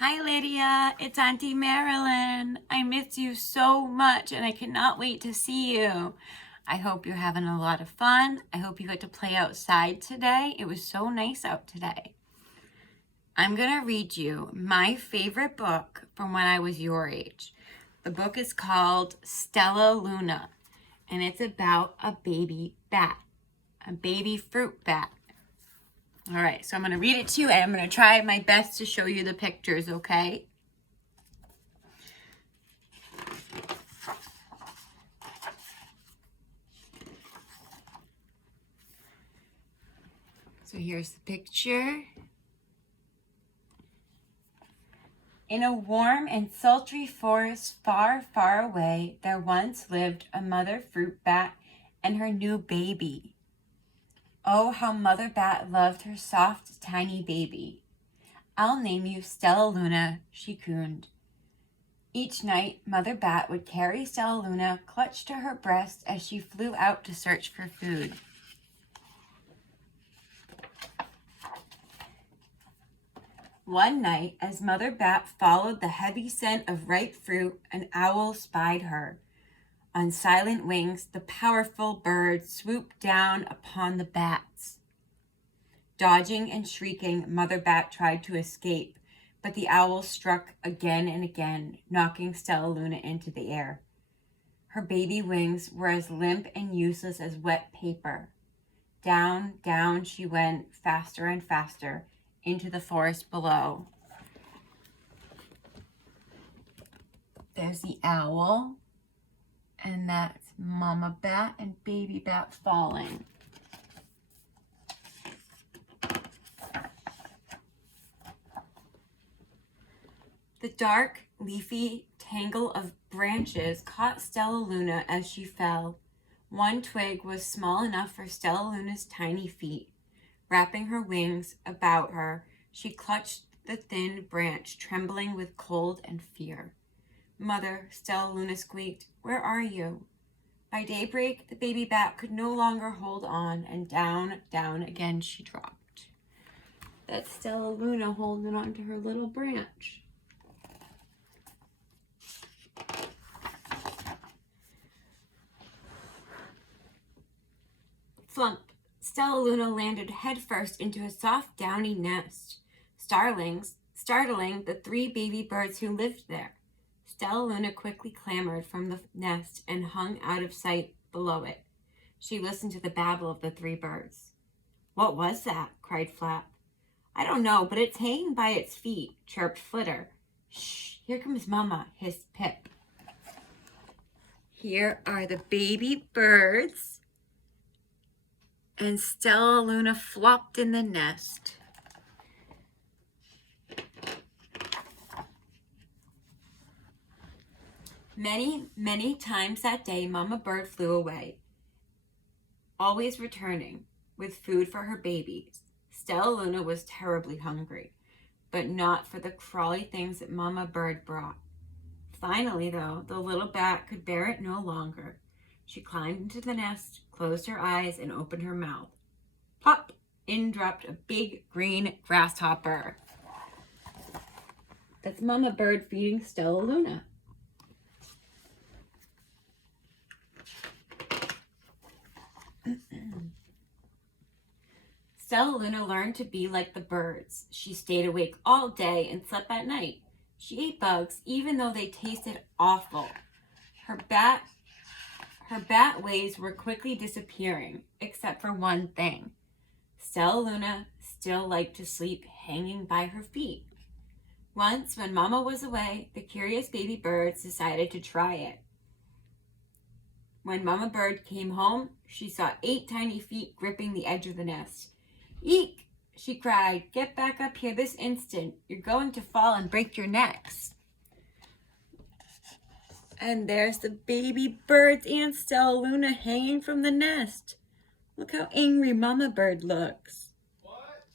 Hi Lydia, it's Auntie Marilyn. I miss you so much and I cannot wait to see you. I hope you're having a lot of fun. I hope you got to play outside today. It was so nice out today. I'm going to read you my favorite book from when I was your age. The book is called Stellaluna and it's about a baby bat, a baby fruit bat. All right, so I'm going to read it to you and I'm going to try my best to show you the pictures, okay? So here's the picture. In a warm and sultry forest far, far away, there once lived a mother fruit bat and her new baby. Oh, how Mother Bat loved her soft, tiny baby. I'll name you Stellaluna, she crooned. Each night, Mother Bat would carry Stellaluna clutched to her breast as she flew out to search for food. One night, as Mother Bat followed the heavy scent of ripe fruit, an owl spied her. On silent wings, the powerful bird swooped down upon the bats. Dodging and shrieking, Mother Bat tried to escape, but the owl struck again and again, knocking Stellaluna into the air. Her baby wings were as limp and useless as wet paper. Down, down she went, faster and faster, into the forest below. There's the owl, and that's Mama Bat and Baby Bat falling. The dark, leafy tangle of branches caught Stellaluna as she fell. One twig was small enough for Stellaluna's tiny feet. Wrapping her wings about her, she clutched the thin branch, trembling with cold and fear. Mother, Stellaluna squeaked, "Where are you?" By daybreak, the baby bat could no longer hold on, and down, down again she dropped. That's Stellaluna holding on to her little branch. Flump! Stellaluna landed headfirst into a soft, downy nest, startling the 3 baby birds who lived there. Stellaluna quickly clambered from the nest and hung out of sight below it. She listened to the babble of the 3 birds. "What was that?" cried Flap. "I don't know, but it's hanging by its feet," chirped Flitter. "Shh, here comes Mama," hissed Pip. Here are the baby birds. And Stellaluna flopped in the nest. Many, many times that day, Mama Bird flew away, always returning with food for her babies. Stellaluna was terribly hungry, but not for the crawly things that Mama Bird brought. Finally, though, the little bat could bear it no longer. She climbed into the nest, closed her eyes, and opened her mouth. Plop! In dropped a big green grasshopper. That's Mama Bird feeding Stellaluna. Stellaluna learned to be like the birds. She stayed awake all day and slept at night. She ate bugs even though they tasted awful. Her bat ways were quickly disappearing, except for one thing. Stellaluna still liked to sleep hanging by her feet. Once, when Mama was away, the curious baby birds decided to try it. When Mama Bird came home, she saw 8 tiny feet gripping the edge of the nest. "Eek!" she cried. "Get back up here this instant. You're going to fall and break your necks." And there's the baby birds and Stellaluna hanging from the nest. Look how angry Mama Bird looks. What?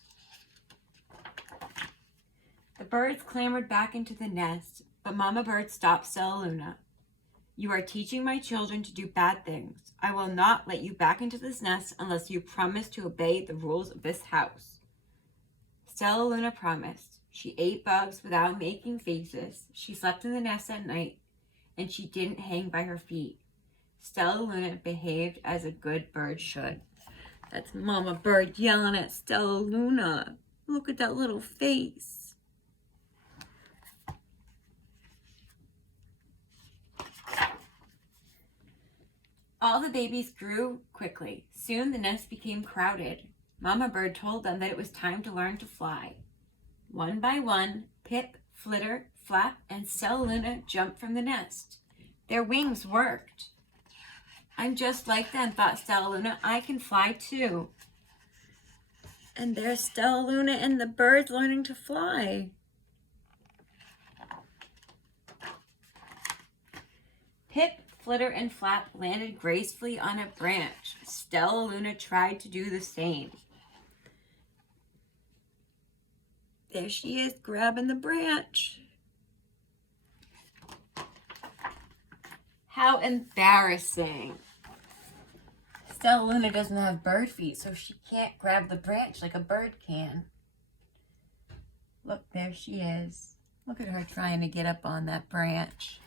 The birds clambered back into the nest, but Mama Bird stopped Stellaluna. "You are teaching my children to do bad things. I will not let you back into this nest unless you promise to obey the rules of this house." Stellaluna promised. She ate bugs without making faces. She slept in the nest at night, and she didn't hang by her feet. Stellaluna behaved as a good bird should. That's Mama Bird yelling at Stellaluna. Look at that little face. All the babies grew quickly. Soon the nest became crowded. Mama Bird told them that it was time to learn to fly. One by one, Pip, Flitter, Flap, and Stellaluna jumped from the nest. Their wings worked. I'm just like them, thought Stellaluna. I can fly too. And there's Stellaluna and the birds learning to fly. Pip, Flitter, and Flap landed gracefully on a branch. Stellaluna tried to do the same. There she is, grabbing the branch. How embarrassing. Stellaluna doesn't have bird feet, so she can't grab the branch like a bird can. Look, there she is. Look at her trying to get up on that branch.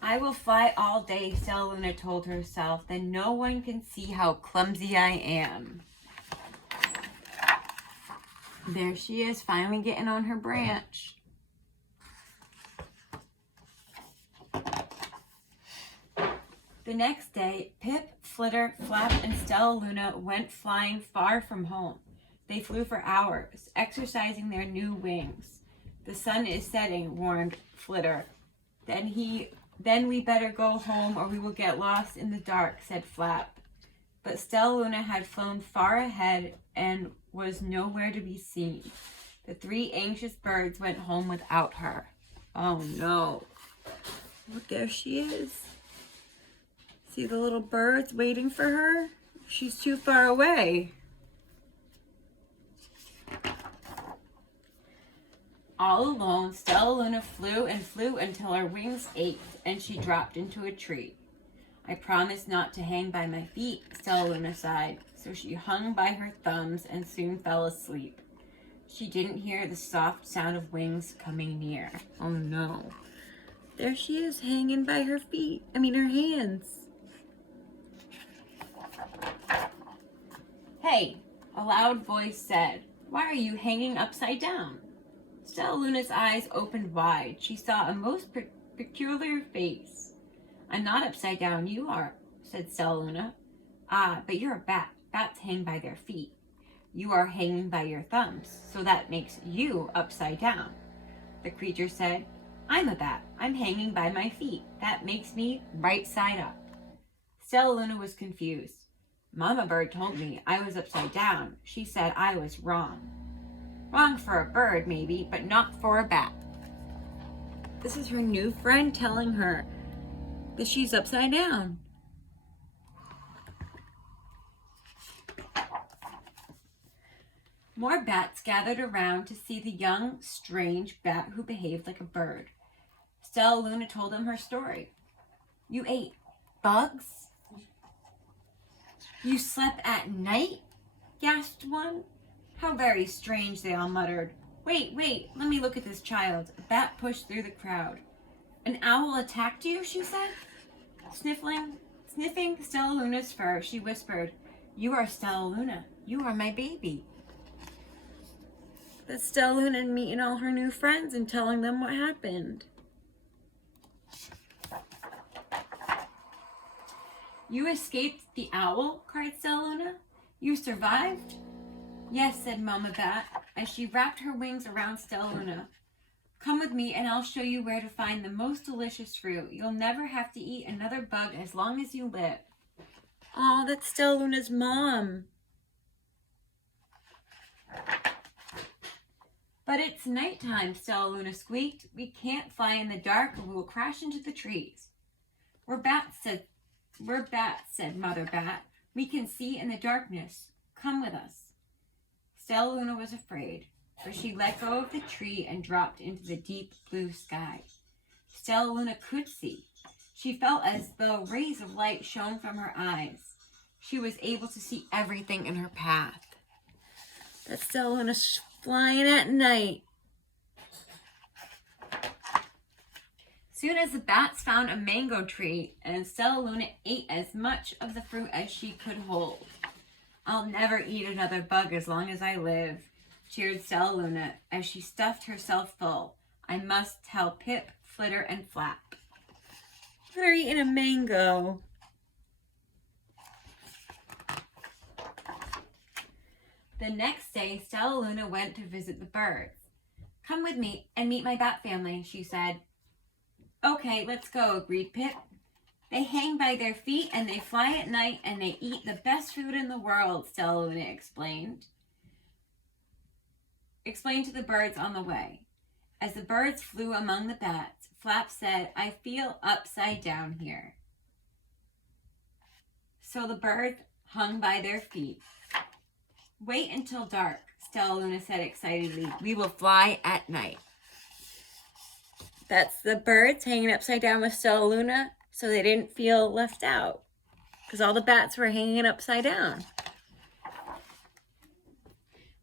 I will fly all day, Stellaluna told herself. Then no one can see how clumsy I am. There she is, finally getting on her branch. The next day, Pip, Flitter, Flap, and Stellaluna went flying far from home. They flew for hours, exercising their new wings. The sun is setting, warned Flitter. Then we better go home or we will get lost in the dark, said Flap. But Stellaluna had flown far ahead and was nowhere to be seen. The three anxious birds went home without her. Oh no. Look, there she is. See the little birds waiting for her? She's too far away. All alone, Stellaluna flew and flew until her wings ached and she dropped into a tree. I promised not to hang by my feet, Stellaluna sighed, so she hung by her thumbs and soon fell asleep. She didn't hear the soft sound of wings coming near. Oh no. There she is, hanging by her feet. Her hands. Hey, a loud voice said, why are you hanging upside down? Stellaluna's eyes opened wide. She saw a most peculiar face. I'm not upside down, you are, said Stellaluna. Ah, but you're a bat. Bats hang by their feet. You are hanging by your thumbs, so that makes you upside down. The creature said, I'm a bat. I'm hanging by my feet. That makes me right side up. Stellaluna was confused. Mama Bird told me I was upside down. She said I was wrong. Wrong for a bird, maybe, but not for a bat. This is her new friend telling her that she's upside down. More bats gathered around to see the young, strange bat who behaved like a bird. Stellaluna told them her story. You ate bugs? You slept at night? Gasped one. How very strange, they all muttered. Wait, let me look at this child. A bat pushed through the crowd. An owl attacked you, she said. Sniffing Stellaluna's fur, she whispered, You are Stellaluna. You are my baby. That's Stellaluna meeting all her new friends and telling them what happened. You escaped the owl, cried Stellaluna. You survived? Yes, said Mama Bat, as she wrapped her wings around Stellaluna. Come with me and I'll show you where to find the most delicious fruit. You'll never have to eat another bug as long as you live. Oh, that's Stellaluna's mom. But it's nighttime, Stellaluna squeaked. We can't fly in the dark or we will crash into the trees. We're bats, said Mother Bat. We can see in the darkness. Come with us. Stellaluna was afraid, for she let go of the tree and dropped into the deep blue sky. Stellaluna could see. She felt as though rays of light shone from her eyes. she was able to see everything in her path. That's Stellaluna flying at night. Soon as the bats found a mango tree, and Stellaluna ate as much of the fruit as she could hold. I'll never eat another bug as long as I live, cheered Stellaluna as she stuffed herself full. I must tell Pip, Flitter, and Flap. They're eating a mango. The next day, Stellaluna went to visit the birds. Come with me and meet my bat family, she said. Okay, let's go, agreed Pip. They hang by their feet and they fly at night and they eat the best food in the world, Stellaluna explained. Explained to the birds on the way. As the birds flew among the bats, Flap said, I feel upside down here. So the birds hung by their feet. Wait until dark, Stellaluna said excitedly. We will fly at night. That's the birds hanging upside down with Stellaluna so they didn't feel left out because all the bats were hanging upside down.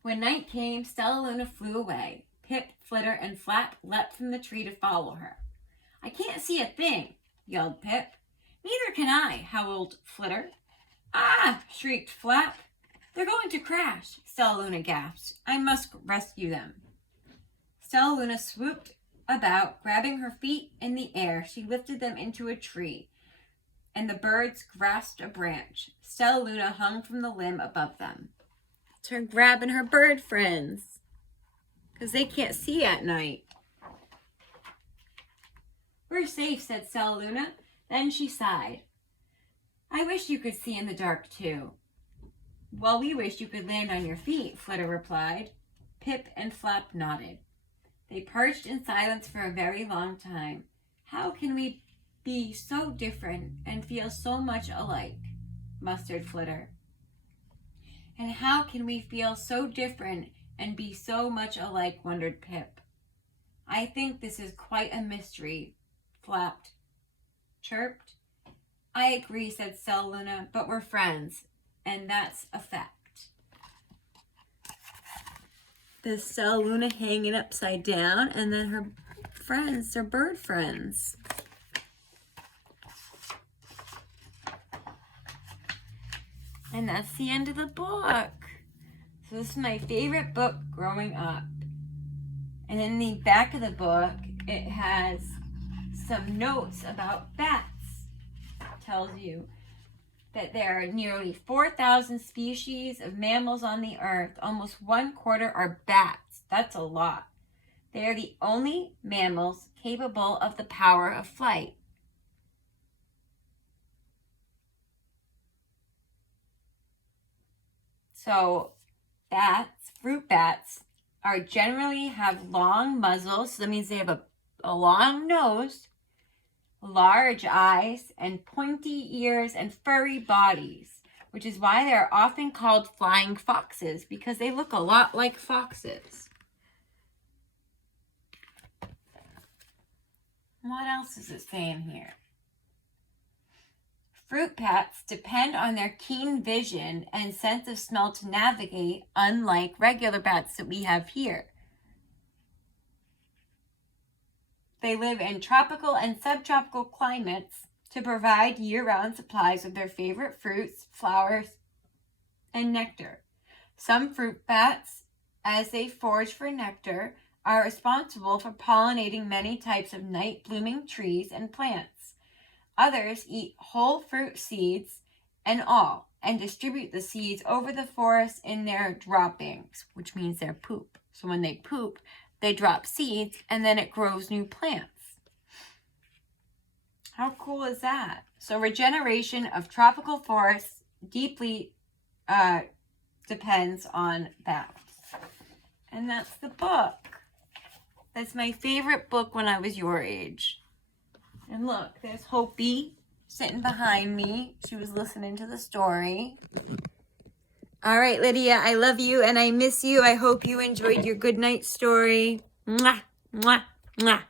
When night came, Stellaluna flew away. Pip, Flitter, and Flap leapt from the tree to follow her. I can't see a thing, yelled Pip. Neither can I, howled Flitter. Ah, shrieked Flap. They're going to crash, Stellaluna gasped. I must rescue them. Stellaluna swooped about, grabbing her feet in the air. She lifted them into a tree, and the birds grasped a branch. Stellaluna hung from the limb above them. It's her grabbing her bird friends, because they can't see at night. We're safe, said Stellaluna. Then she sighed. I wish you could see in the dark, too. Well, we wish you could land on your feet, Flitter replied. Pip and Flap nodded. They perched in silence for a very long time. How can we be so different and feel so much alike? Mustered Flitter. And how can we feel so different and be so much alike? Wondered Pip. I think this is quite a mystery, Flap chirped. I agree, said Stellaluna, but we're friends, and that's a fact. The Stellaluna hanging upside down, and then her friends, her bird friends. And that's the end of the book. So this is my favorite book growing up. And in the back of the book, it has some notes about bats. It tells you that there are nearly 4,000 species of mammals on the earth. Almost 1/4 are bats. That's a lot. They are the only mammals capable of the power of flight. So bats, fruit bats, generally have long muzzles. So that means they have a long nose, large eyes, and pointy ears and furry bodies, which is why they're often called flying foxes, because they look a lot like foxes. What else is it saying here? Fruit bats depend on their keen vision and sense of smell to navigate, unlike regular bats that we have here. They live in tropical and subtropical climates to provide year-round supplies of their favorite fruits, flowers, and nectar. Some fruit bats, as they forage for nectar, are responsible for pollinating many types of night-blooming trees and plants. Others eat whole fruit seeds and all, and distribute the seeds over the forest in their droppings, which means their poop. So when they poop, they drop seeds, and then it grows new plants. How cool is that? So regeneration of tropical forests deeply depends on bats. And that's the book. That's my favorite book when I was your age. And look, there's Hopi sitting behind me. She was listening to the story. All right, Lydia, I love you and I miss you. I hope you enjoyed your good night story. Mwah, mwah, mwah.